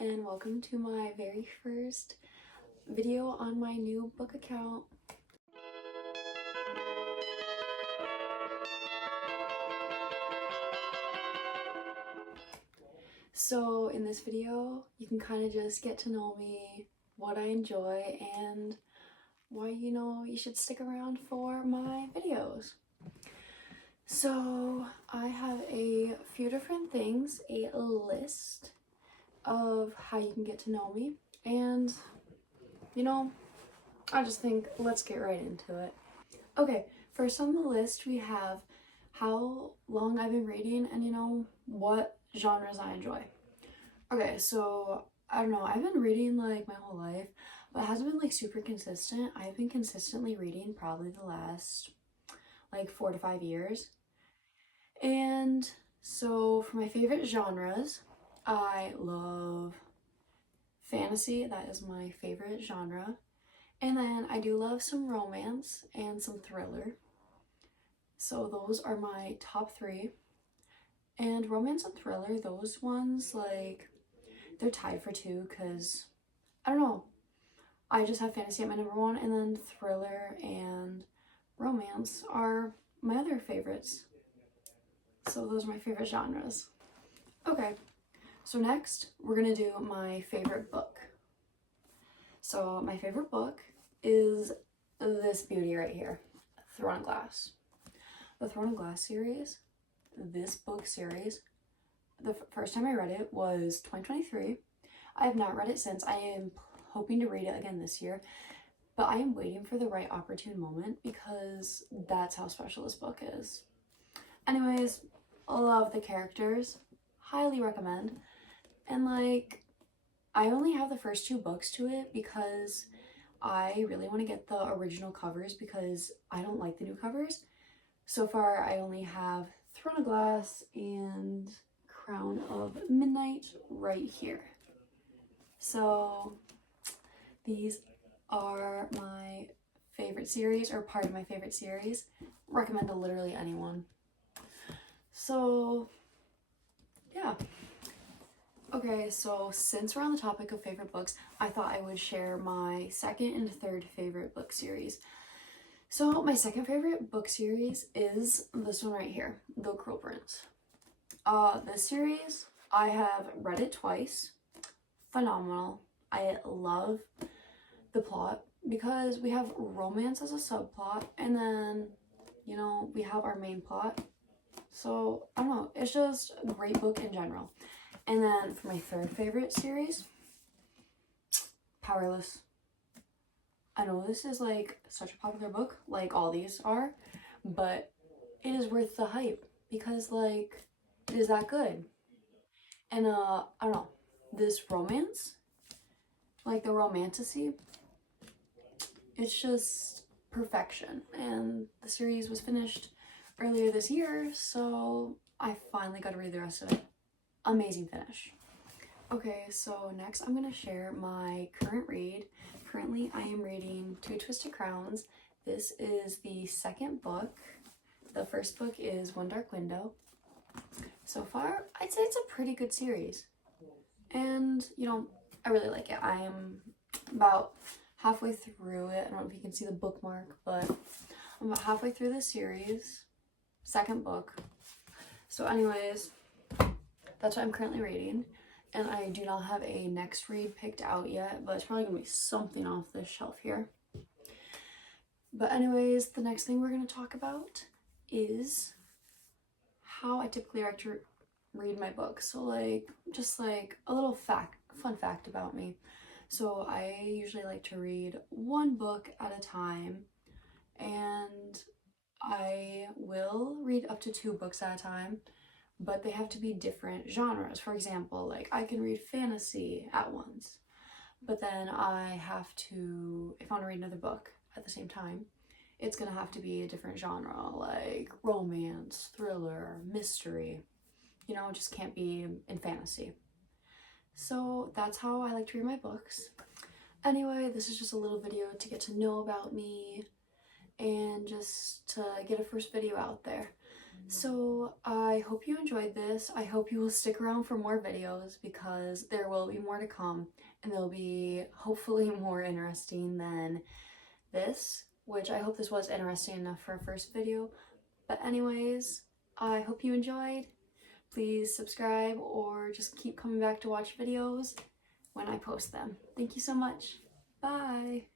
and welcome to my very first video on my new book account. So in this video, you can kind of just get to know me, what I enjoy, and why you should stick around for my videos. So I have a few different things, a list of how you can get to know me, and I just think let's get right into it. Okay, first on the list we have how long I've been reading and what genres I enjoy. Okay, so I don't know, I've been reading like my whole life, but it hasn't been like super consistent. I've been consistently reading probably the last like 4 to 5 years. And so for my favorite genres, I love fantasy. That is my favorite genre. And then I do love some romance and some thriller. So those are my top 3. And romance and thriller, those ones, like, they're tied for 2 because, I don't know, I just have fantasy at my number 1, and then thriller and romance are my other favorites. So those are my favorite genres. Okay, so next we're gonna do my favorite book. So my favorite book is this beauty right here, Throne of Glass. The Throne of Glass series, this book series, the first time I read it was 2023. I have not read it since. I am hoping to read it again this year, but I am waiting for the right opportune moment because that's how special this book is. Anyways, I love the characters, highly recommend. And like, I only have the first 2 books to it because I really want to get the original covers because I don't like the new covers. So far, I only have Throne of Glass and Crown of Midnight right here. So these are my favorite series, or part of my favorite series. Recommend to literally anyone. So yeah. Okay, so since we're on the topic of favorite books, I thought I would share my second and third favorite book series. So my second favorite book series is this one right here, The Cruel Prince. This series, I have read it twice. Phenomenal. I love the plot because we have romance as a subplot, and then, we have our main plot. So, I don't know, it's just a great book in general. And then for my third favorite series, Powerless. I know this is like such a popular book, like all these are, but it is worth the hype because like it is that good. And I don't know, this romance, like the romanticy, it's just perfection. And the series was finished earlier this year, so I finally got to read the rest of it. Amazing finish. Okay, so next I'm going to share my current read. Currently I am reading Two Twisted Crowns. This is the second book. The first book is One Dark Window. So far, I'd say it's a pretty good series. And, I really like it. I am about halfway through it. I don't know if you can see the bookmark, but I'm about halfway through the series. Second book. So anyways, that's what I'm currently reading. And I do not have a next read picked out yet, but it's probably going to be something off this shelf here. But anyways, the next thing we're going to talk about is how I typically like to read my books. So like, just like a little fun fact about me. So I usually like to read one book at a time, and I will read up to 2 books at a time, but they have to be different genres. For example, like I can read fantasy at once, but then I have to, if I want to read another book at the same time, it's gonna have to be a different genre, like romance, thriller, mystery. It just can't be in fantasy. So that's how I like to read my books. Anyway, this is just a little video to get to know about me and just to get a first video out there. So I hope you enjoyed this. I hope you will stick around for more videos because there will be more to come, and they'll be hopefully more interesting than this, which I hope this was interesting enough for a first video. But anyways, I hope you enjoyed. Please subscribe or just keep coming back to watch videos when I post them. Thank you so much. Bye!